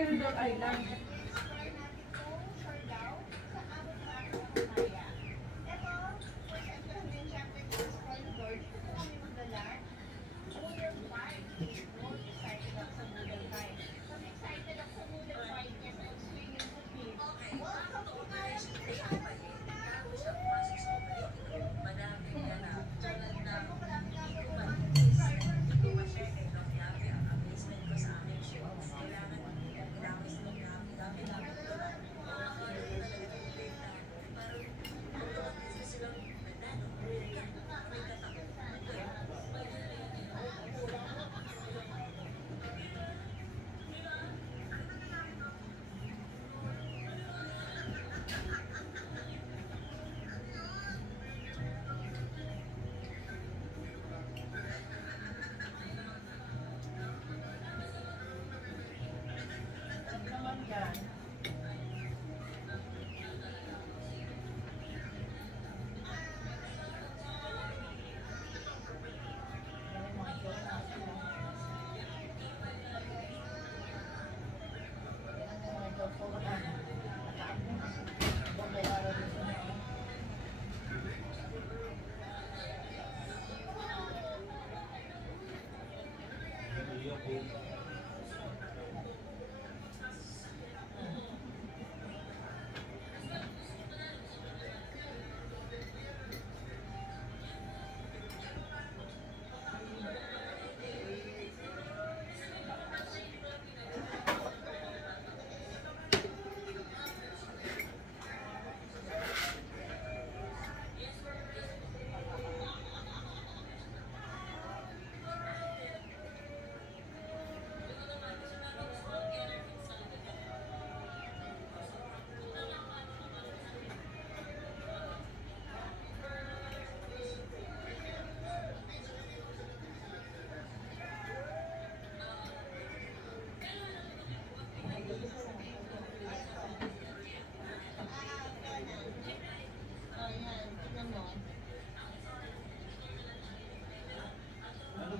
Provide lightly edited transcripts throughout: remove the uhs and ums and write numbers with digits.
Iridor Island.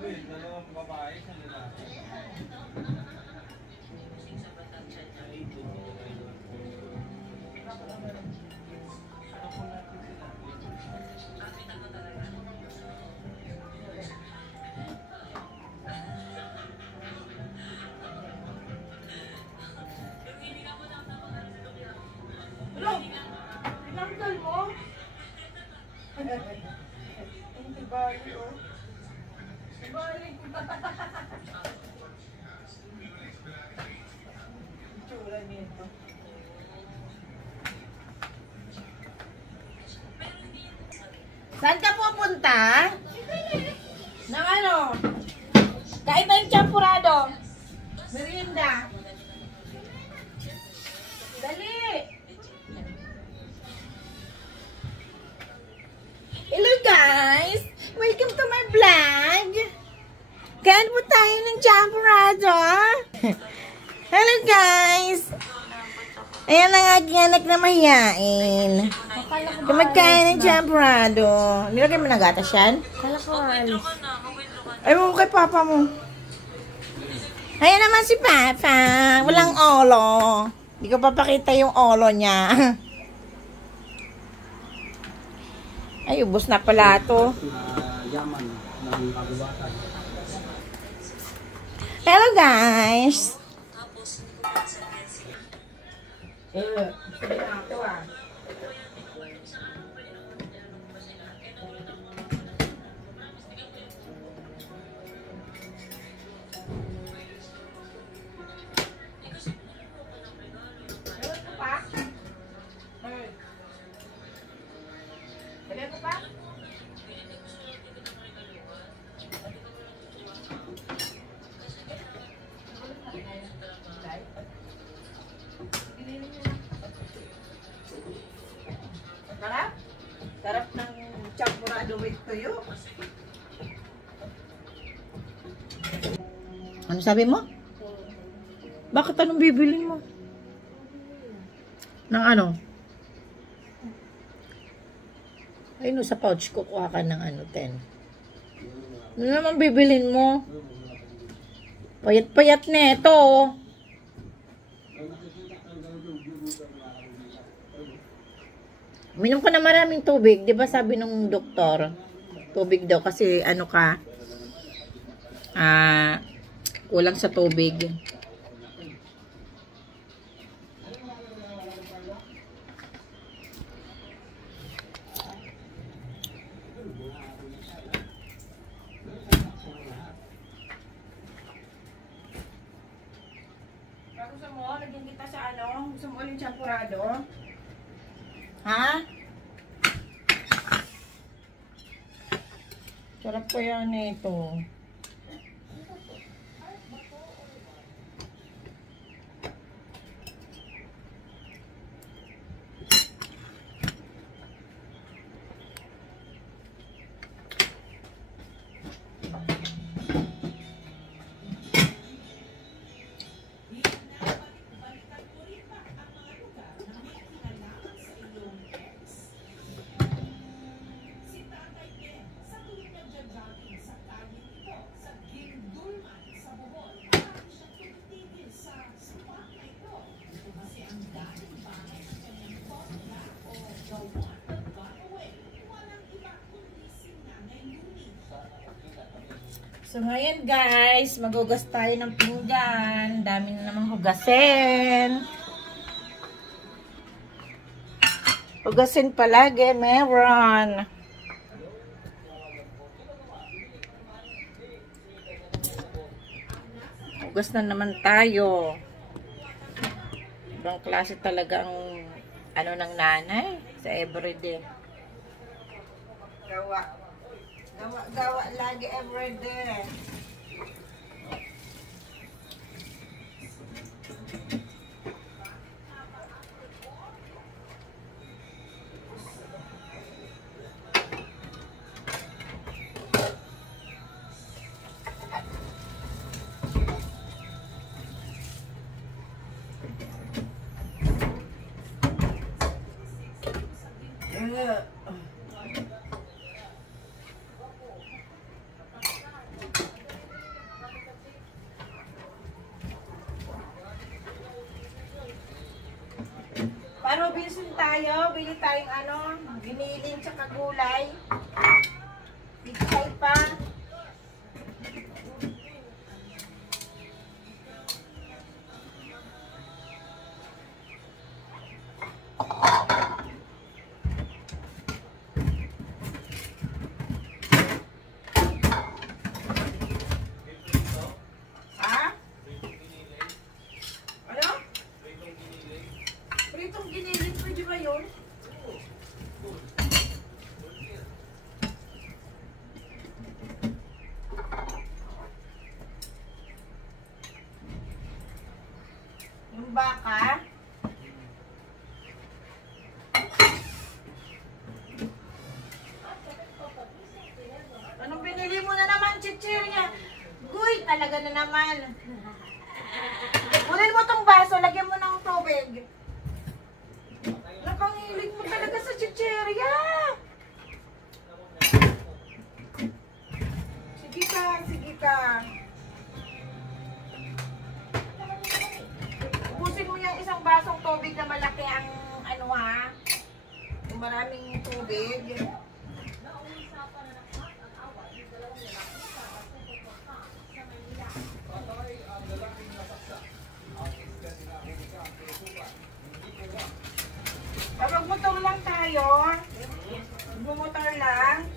Dalawang babae sa lalaki. Tinanggal mo? Hindi bali, oh. Bali. Tsura nito. Saan ka pupunta? Nang ano? Kain tayong champurado. Merienda. Dali. Hello guys! Welcome to my vlog! Kain po tayo ng champurado. Hello guys! Ayan ang aking anak na mahiyain. Kumagkain ng champurado. Nilagay mo na gatas yan? Kala ko alis. Ay mo kay papa mo. Ayan naman si papa. Walang olo. Hindi ko papakita yung olo niya. Ay, ubos na pala ito. Yaman ng kagubatan. Hello guys! Sige na ako ah. Sarap? Sarap ng champurado with tuyo. Ano sabi mo? Bakit anong bibilin mo? Ng ano? Ay no, sa pouch ko kuha ka ng ano, 10. Ano naman bibilin mo? Payat-payat na ito. Minom ka na maraming tubig. Di ba sabi nung doktor, tubig daw kasi ano ka, kulang sa tubig. Gusto mo, lagyan kita sa ano? Gusto mo ulit champurado? Ha? Sarap po yan ito. So, ngayon guys, magugas tayo ng pinggan. Dami na namang hugasin. Hugasin palagi, meron. Hugas na naman tayo. Ibang klase talaga ang ano ng nanay sa everyday. Gawa lagi everyday. Para Robinson tayo, bili tayong ano, giniling tsaka gulay. Bigay pa. Yung baka. Anong binili mo na naman, chichirya? Guy, talaga na naman. Kunin mo tong baso, lagyan mo ng tubig. Nakangilig mo talaga sa chichirya. Sige ka, sige ka. Ubusin mo yung isang basong tubig na malaki ang ano ha. Yung maraming tubig. Magmotor lang tayo. Magmotor lang.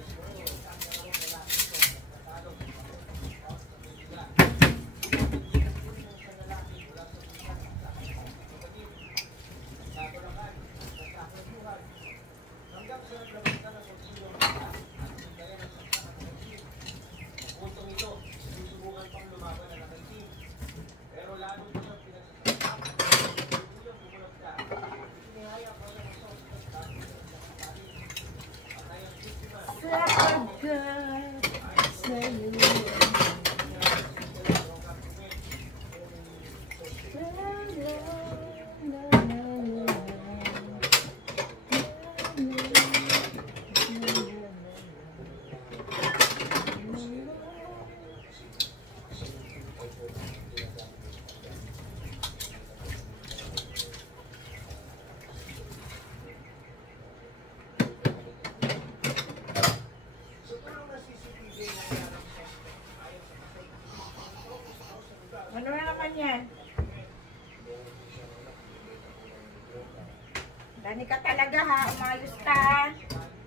naman yan. Dani ka talaga ha, umayos ka.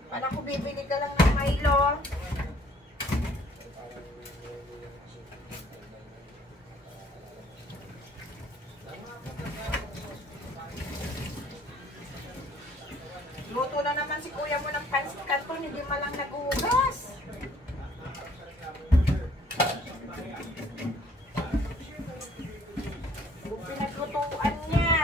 Wala ko bibili ka lang ng Milo. Luto na naman si kuya mo ng pansit canton, hindi malang nag-ugas. Pinaglutuan niya.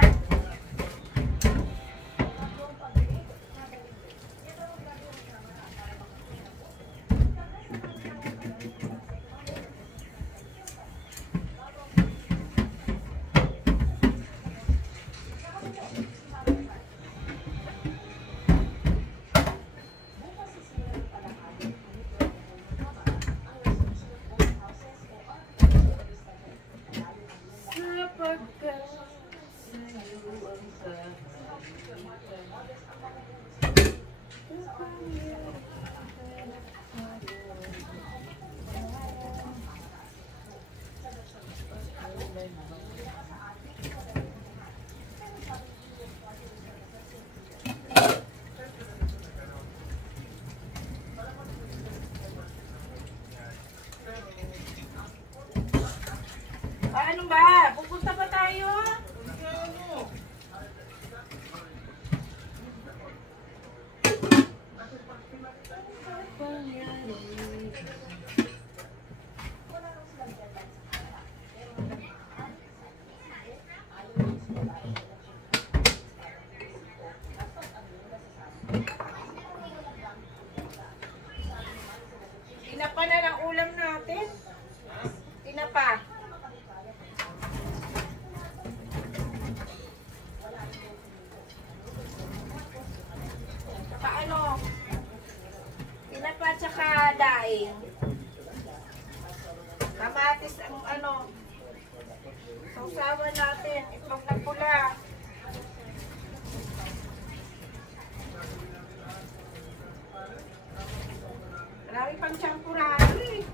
Ano ba? Pupunta pa tayo? Tinapa na lang ulam natin. Tinapa. Ano? Tinapa tsaka daing. Kamatis ang ano. Sausawan natin. Itlog na pula. Marami pang champurado eh.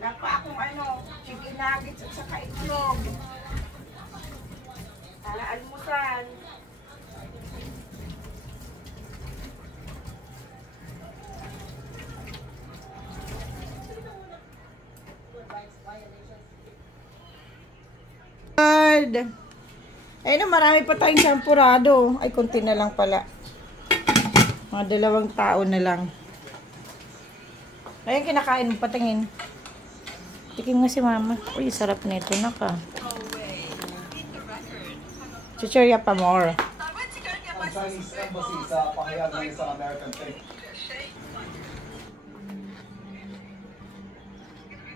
Wala pa akong chicken nuggets at saka itlog. Para almusal. Ayun na, marami pa tayong champurado. Ay, konti na lang pala. Mga 2 tao na lang. Ayun, kinakain mo, patingin. Tikim nga si mama. Uy, sarap nito na ka. Chichirya pa more. Ang Chinese Embassy sa pakayag ng isang American fake.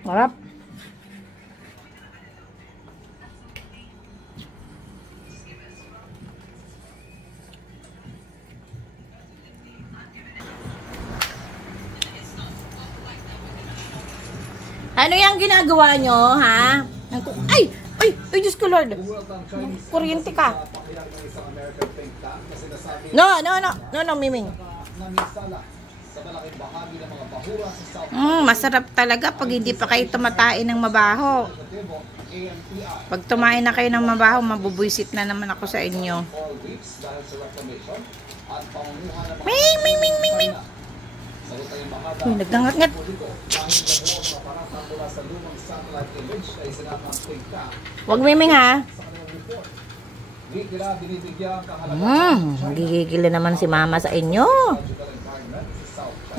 Marap. Ano yung ginagawa nyo, ha? Ay! Ay! Ay, Diyos ko, Lord! Kuryente ka! No, Miming. Masarap talaga pag hindi pa kayo tumatain ng mabaho. Pag tumain na kayo ng mabaho, mabubwisit na naman ako sa inyo. Ming, ming, ming, ming, ming. Uy, nagdangat-ngat. Huwag miming, ha? Gigigil naman si mama sa inyo.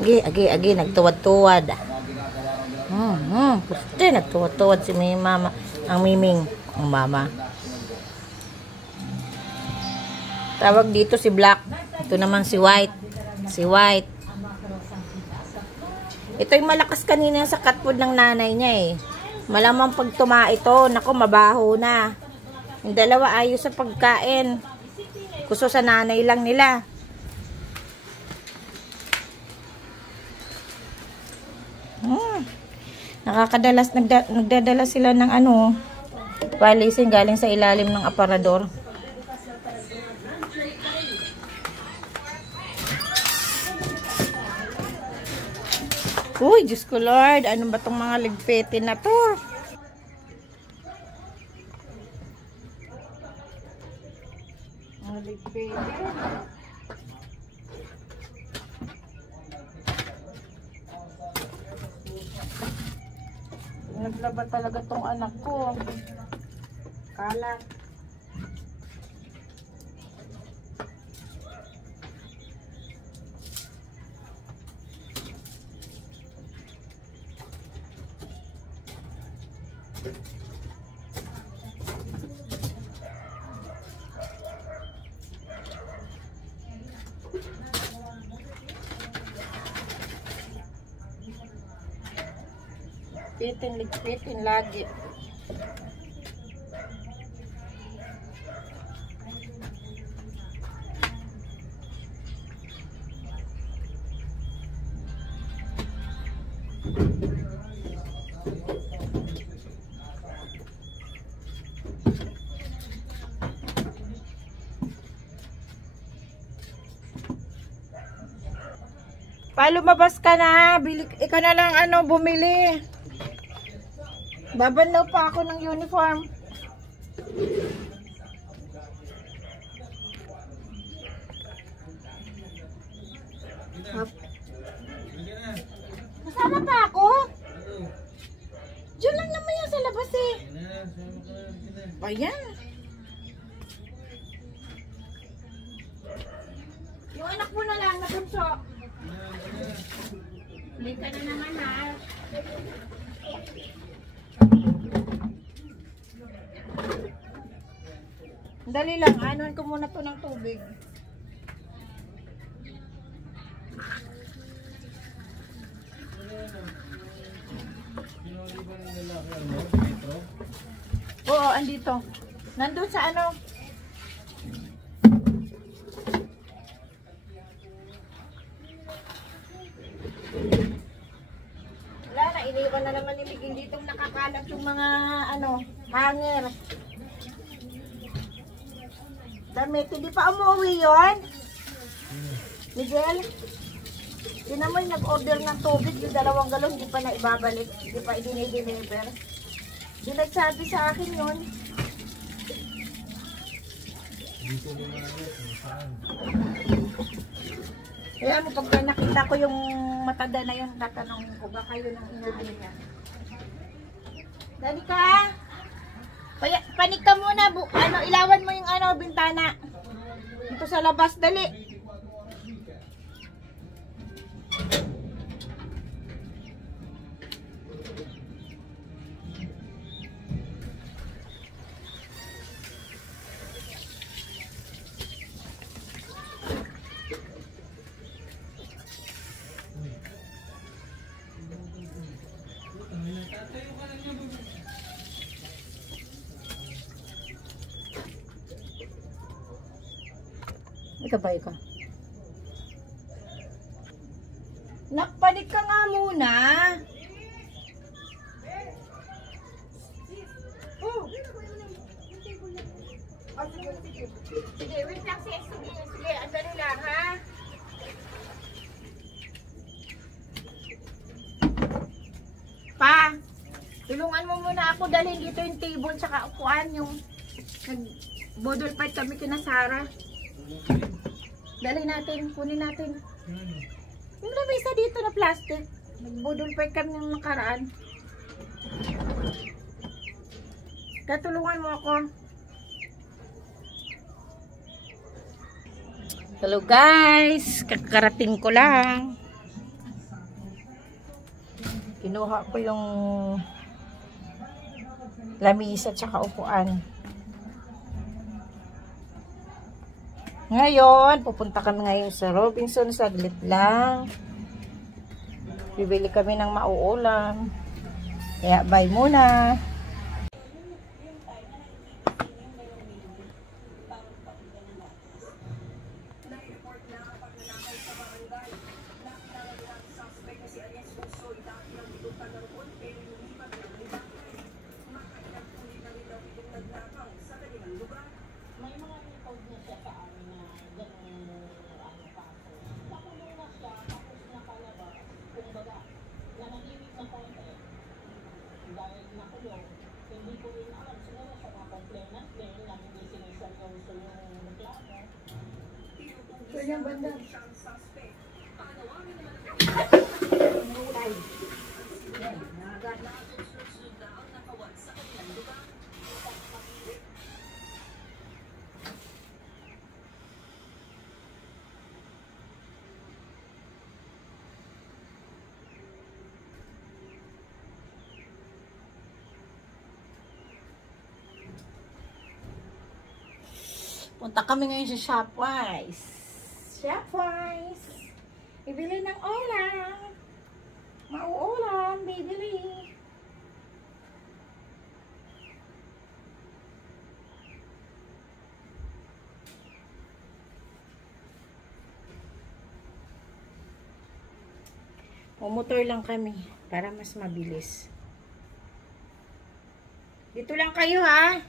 Agi, nagtuwad-tuwad. Pusti, nagtuwad-tuwad si mama. Ang Miming. Ang mama. Tawag dito si Black. Ito naman si White. Si White. Ito yung malakas kanina sa cat food ng nanay niya eh. Malamang pag tuma ito, nako mabaho na. Yung dalawa ayos sa pagkain. Kuso sa nanay lang nila. Nakakadalas, nagdadala sila ng ano, palisin galing sa ilalim ng aparador. Uy, Diyos ko Lord, ano ba tong mga ligpitin na to? Mga ligpitin. Naglaba talaga tong anak ko. Kalat. Ligpitin lagi. Pa, lumabas ka na. Ikaw na lang ano, bumili. Babanlaw pa ako ng uniform. Kasama pa ako? Diyan lang naman yan sa labas eh. Ayan. Yung anak mo na lang na bunso. Hindi ka na naman ha. Dali lang, anuan ko muna to ng tubig. Oo, andito. Nandun sa ano. Wala na, iniwan na naman ni Miguel dito nakakalat yung mga ano, hanger. Damit, hindi pa umuwi yun? Miguel? Yun naman nag-order ng tubig, yung 2 galon, hindi pa na ibabalik, hindi pa i-deliver. Yung nagsabi sa akin yun. Kaya mo, pag nakita ko yung matanda na yun, tatanungin ko, baka yun ang inaano niya. Dali ka! Panik ka muna, ano, ilawan mo yung ano, bintana. Dito sa labas, dali. Ikabay ka. Nakpanik ka nga muna. Oh. Sige, wait lang. Sige, andali lang ha. Pa, tulungan mo muna ako dalhin dito yung table tsaka upuan, yung nag-bodol fight kami kina Sarah. Dalhin natin, kunin natin. Yung lamesa dito na plastic. Nag-bodol fight kami ng nakaraan. Katulungan mo ako. Hello guys, kakarating ko lang. Kinuha ko yung lamisa tsaka upuan. Ngayon, pupunta kami ngayon sa Robinson, saglit lang. Bibili kami ng mauulam. Kaya bye muna. So yan banda. Punta kami ngayon sa Shopwise. Shopwise. Bibili ng ulam. Mauulam, bibili. Motor lang kami para mas mabilis. Dito lang kayo ha.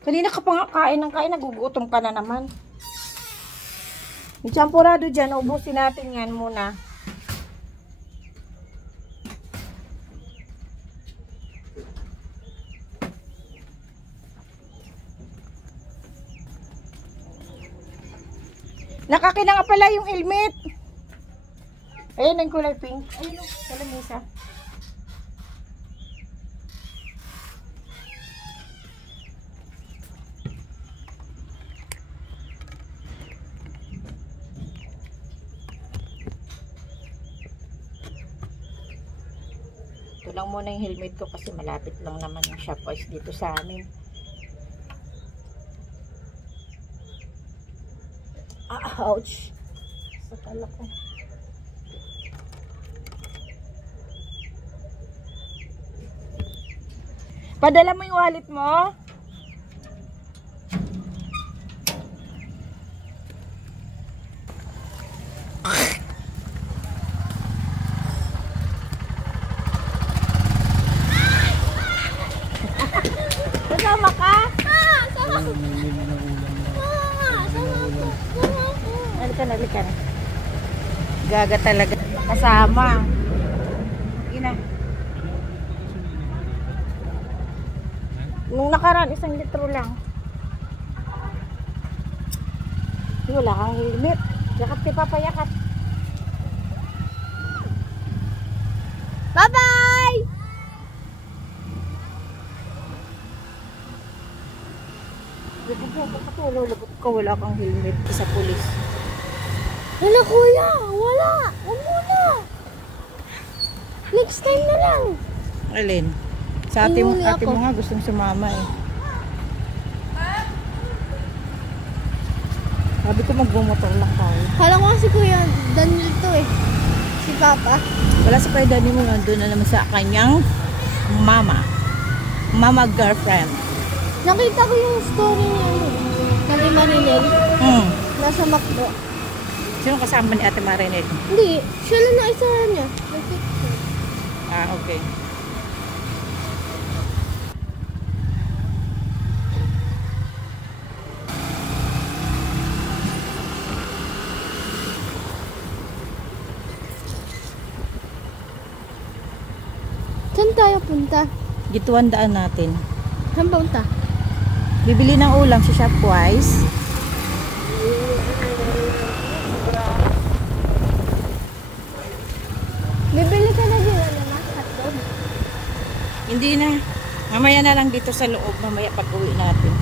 Kanina ka pa nga kain ng kain, nagugutom ka na naman. May champurado dyan, ubusin natin yan muna. Nakakina nga pala yung helmet. Ayun ang kulay pink. Ayun o, sa lamesa. Ito lang muna yung helmet ko kasi malapit lang naman yung Shopwise dito sa amin. Ouch! Sakala ko. Padala mo yung wallet mo? Kasama ka? Sama ko. Halika na. Gaga talaga. Kasama. Ina. Nung nakaraan, 1 litro lang. Wala kang helmet. Yakap ti papayakat. Bye-bye! Lulubot ka, wala kang helmet sa pulis. Wala kuya, wala. Huwag muna. Next time na lang. Alin? Sa ate mo nga gustong sumama eh. Sabi ko magbumotor lang tayo. Kala ko kasi kuya Daniel to eh. Si Papa. Wala si Kuya Daniel mo, nandun na naman sa kanyang mama. Mama girlfriend. Nakita ko yung story niya ng Marinel. Nasa McDo. Sino kasama ni Ate Marinel? Hindi, siya lang na isa niya. Nag-picture. Ah, okay. Saan tayo punta? Gituan daan natin. Saan punta? Bibili ng ulam sa Shopwise. Bibili ka na din naman hotdog. Hindi na. Mamaya na lang dito sa loob. Mamaya pag uwi natin.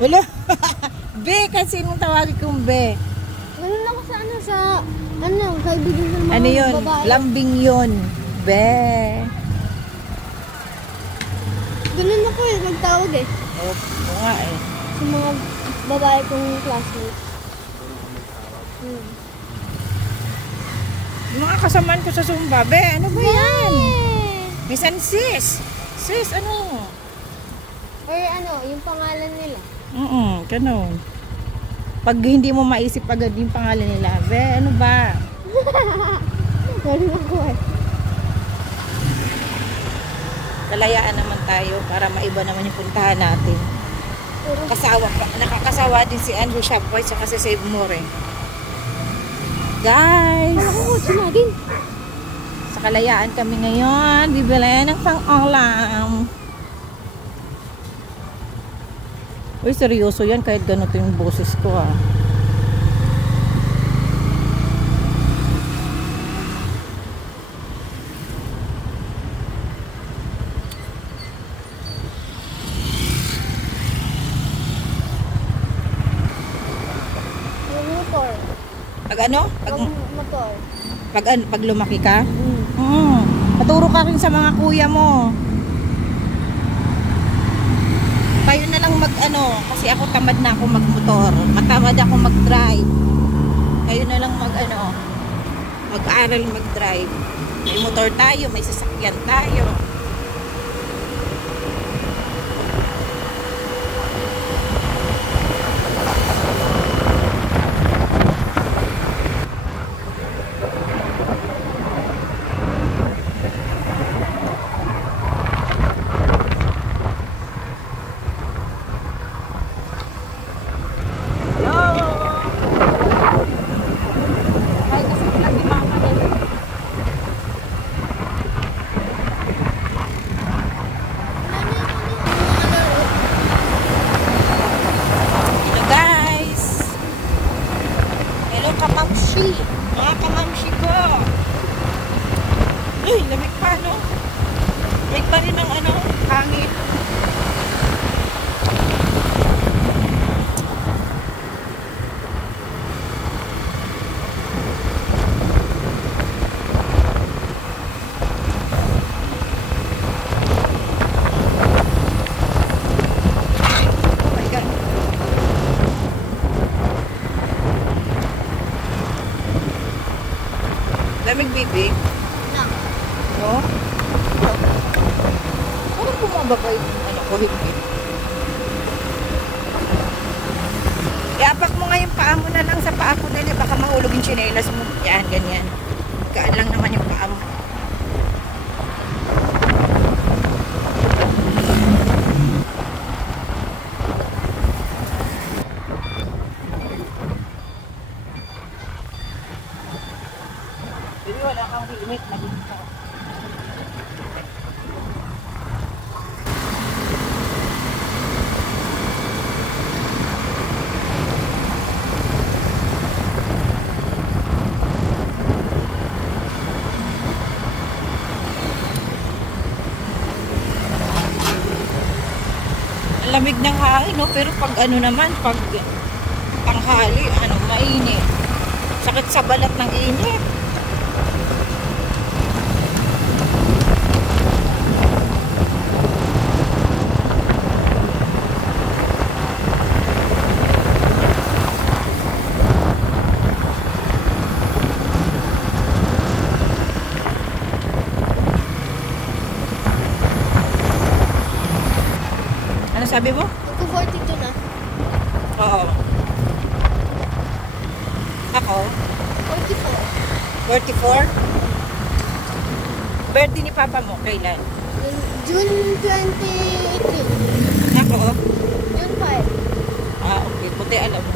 Wala. Be, kasi nung tawagin kong Be. Ganun ako sa kaibigan ng mga Ano yun? babae. Lambing yun. Be. Ganun ako eh, magtawag eh. Oo nga eh. Sa mga babae kong classmates. Yung mga kasamaan ko sa Zumba, Be, ano ba yan? Yay! Misan sis. Sis, ano? Or yung pangalan nila. Ganun. Pag hindi mo maisip agad yung pangalan nila, Be, ano ba? Ganun ako eh. Kalayaan naman tayo para maiba naman yung puntahan natin. Nakakasawa din si Andrew Shopboy sa kasi Save More eh. Guys! Wala ko kotse natin. Sa Kalayaan kami ngayon. Bibili ng pang-ulam. Uy, seryoso yan kahit ganito yung boses ko ah. Yung motor. Pag ano? Yung motor. Pag lumaki ka? Paturo ka rin sa mga kuya mo. Kayo na lang kasi ako tamad na ako magmotor. Matamad ako mag-drive. Kayo na lang mag-aral mag-drive. May motor tayo, may sasakyan tayo. Kamamshi. Mga kamamshi ko. Uy, lamig pa, no? Lamig pa rin ang hangin. Oh my God. Lamig, baby? No? Parang bumababa yung ko, hindi. Iapak mo nga yung paa mo na lang sa paa ko dali. Baka mahulog yung tsinelas mo. Yan, ganyan. Gaan lang naman yung paa mo. Hindi, wala kang helmet. Naging ka. Ang lamig ng hangin, no? Pero pag naman, pag tanghali, mainit. Sakit sa balat ng init. Ano sabi mo? Nagko-42 na. Oo. Ako? 44. 44? Birthday ni Papa mo, kailan? June 2018. Ako? June 5. Ah, okay. Buti alam mo.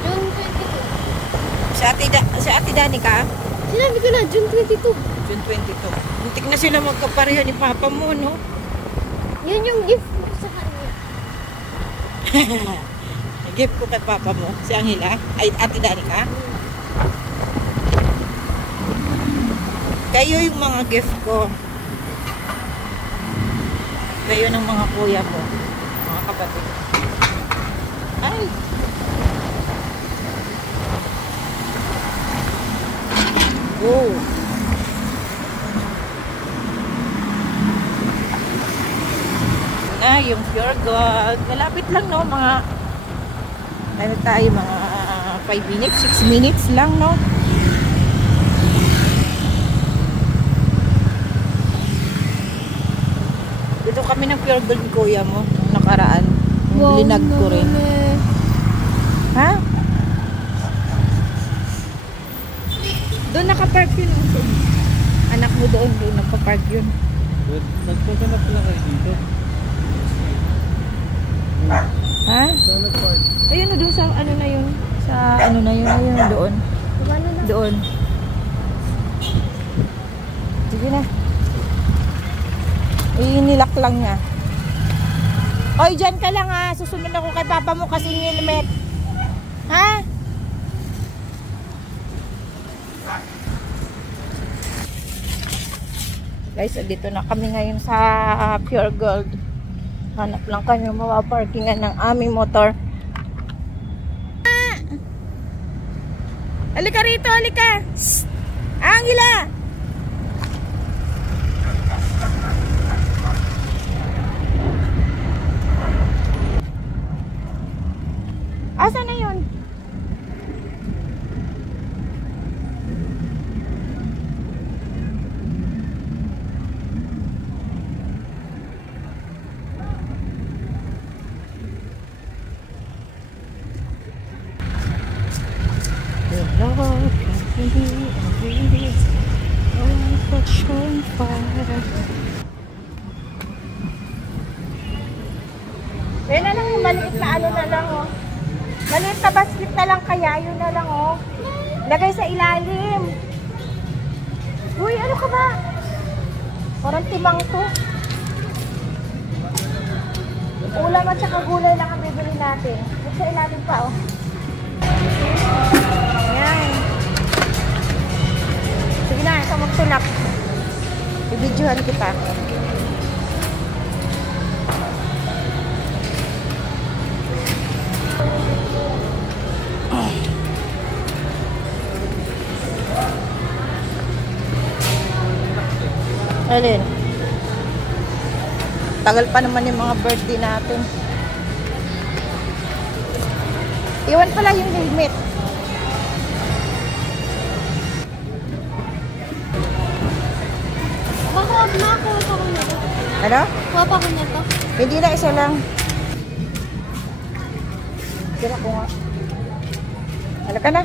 June 22. Si Ate Danica? Sinabi ko na, June 22. June 22. Muntik na sila magkapareho ni Papa mo, no? Yun yung gift mo sa kanya. Gift ko kay Papa mo. Si Angela? Ay, Ate Danica? Kayo yung mga gift ko. Kayo ng mga kuya mo, mga kapatid. Ay! Oh! Na, yung pure gold. Malapit lang, no? Mga, ano tayo, mga 5 minutes, 6 minutes lang, no? Dito kami ng pure gold kuya mo, nung nakaraan. Yung linag ko rin. Ha? Doon nakapark yun. Anak mo doon nakapark yun. Nagpaganap pala kayo dito. Ha? Ayun na doon sa ano na yun. Sa ano na yun. Ayun doon. Doon. Sige na. Inilak lang niya. Oy, dyan ka lang ha. Susunod ako kay papa mo kasi helmet. Ha? Guys, dito na kami ngayon sa Pure Gold. Hanap lang kami mapaparkingan ng aming motor. Halika rito, halika. Angela! Asa na yun? Yan na lang yung maliit na ano na lang oh. Maliit na basket na lang kaya yun na lang oh. Lagay sa ilalim. Uy, ano ka ba? Parang timang to. Ulam at saka gulay lang ang bibili natin. Huwag sa ilalim pa oh. Ayan. Sige na, ito magtulak. Ibidyohan kita. Alin? Tagal pa naman yung mga birthday natin. Iwan pala yung helmet. Huwag na ako. Wapa ko na to. Ano? Wapa ko na to. Hindi na, isa lang. Sira ko nga. Halika na.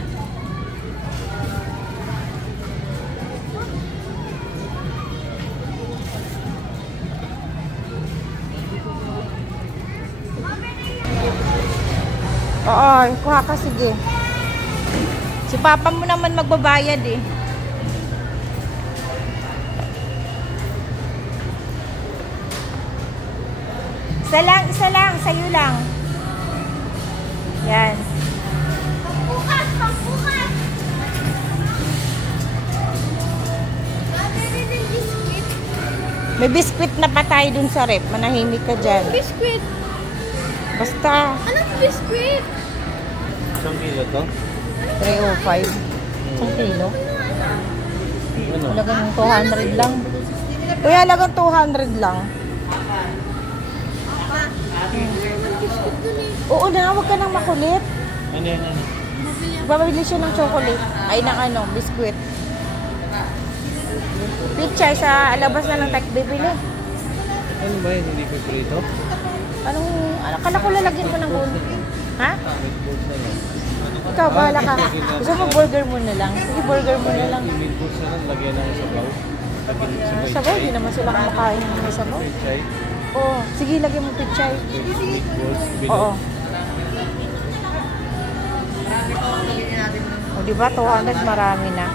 Oo, kuha ka, sige. Si papa mo naman magbabayad eh. Isa lang, sa'yo lang. Yan. Pambukas! Pambukas! May biskwit na pa tayo dun sa rep. Manahimik ka dyan. Biskuit! Basta. Anong biskuit? Isang kilo to? 305. Isang kilo. Ano? Halagang 200 lang. Kuya, halagang 200 lang. Oo na, huwag ka nang makulit. Ano yan? Ano? Babili siya ng chocolate. Ay, ng ano, biskwit. Pichay sa labas na ng bibili. Ano ba yun? Hindi ko prito? Anong, akala ko lalagyan mo ng gold. Ha? Meatballs na yan. Ikaw, bahala ka. Gusto mo burger mo na lang? Sige, burger mo na lang. Meatballs na lang, lagyan ng sabaw. Sabaw, di naman sila kumakain ng may sabaw. Pichay. Oo, sige, lagyan mo pichay. Meatballs. Oo. O, diba? 200, marami na.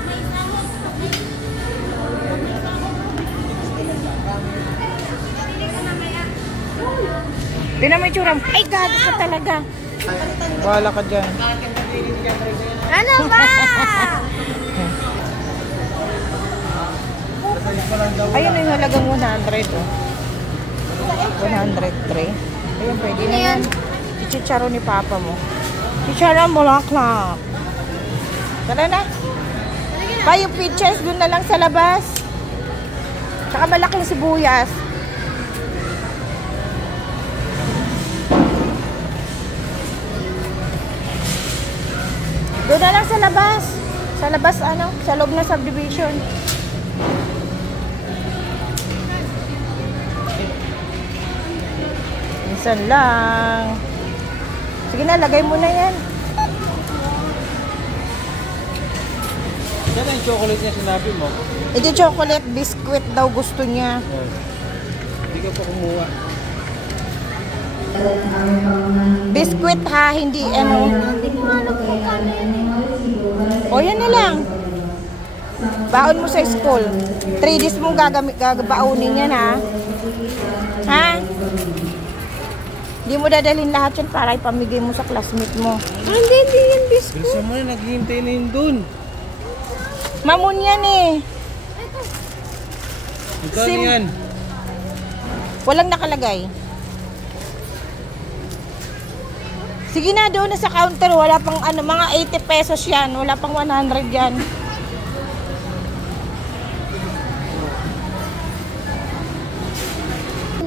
Tinan mo yung tsura mo. Ay, God, ka talaga. Bahala ka dyan. Ano ba? Ayun yung halagang 100. Oh. 103. Ayun, pwede na yan. Chicharo ni papa mo. Chicharo bulaklak. Tara na. Pa, yung peaches dun na lang sa labas. Tsaka malaking sibuyas. Doon na lang sa labas. Sa labas ano? Sa loob ng subdivision. Minsan lang. Sige na, lagay mo na yan. Yan ang chocolate niya sinabi mo. Ito chocolate biscuit daw gusto niya. Hindi ka pa kumuha. Biscuit ha, hindi ano. Hindi ko alam kung kano yan eh. O yan na lang. Baon mo sa school. 3 days mong gagabaunin yan ha. Ha? Hindi mo dadalhin lahat yan para ipamigay mo sa classmate mo. Hindi yan biscuit. Bilisan mo na, naghihintay na yun dun. Mamun yan eh. Magkano Sim- yan? Walang nakalagay. Sige na, doon na sa counter. Wala pang ano, mga 80 pesos yan. Wala pang 100 yan.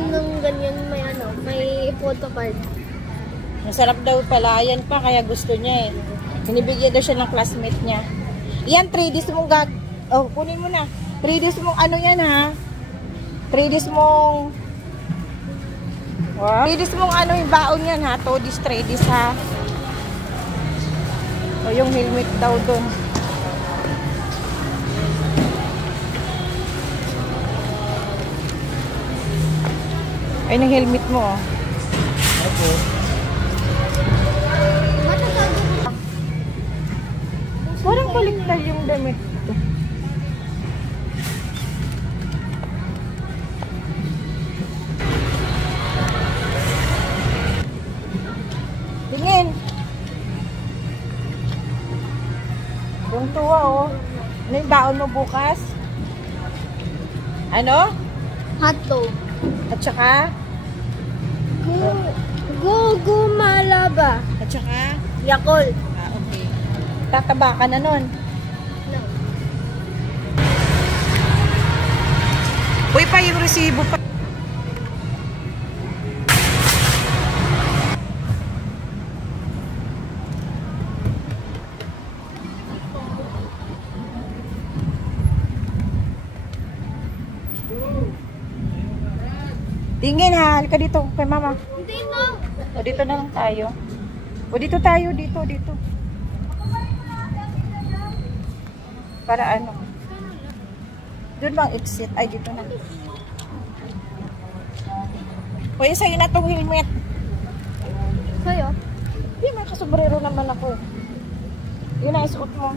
Nung ganyan may ano, may photo card. Masarap daw pala. Yan pa, kaya gusto niya eh. Hinibigyan daw siya ng classmate niya. Yan, 3 days mong Oh, kunin mo na. 3 days mong ano yan ha. 3 days mong... Wow. 3 days mong ano yung baon yan ha. 2 days, 3 days ha. O yung helmet daw doon. Ayun ang helmet mo oh. Opo. Matatago. Parang baliktad yung damit. Tingin. Yung tuwa oh. Ano yung baon mo bukas? Ano? Hotdog. At saka? Go Malaba. At saka? Yakult. Ah, okay. Tataba ka na nun. No. Uy pa yung resibo pa. Tingin ha, halika dito kay mama. Hindi no. O dito na lang tayo. O dito tayo, dito. Para ano? Doon bang exit? Ay, dito na. O yun sa'yo na tong helmet. Sa'yo? Hindi, may kasombrero naman ako. Yun na, isuot mo.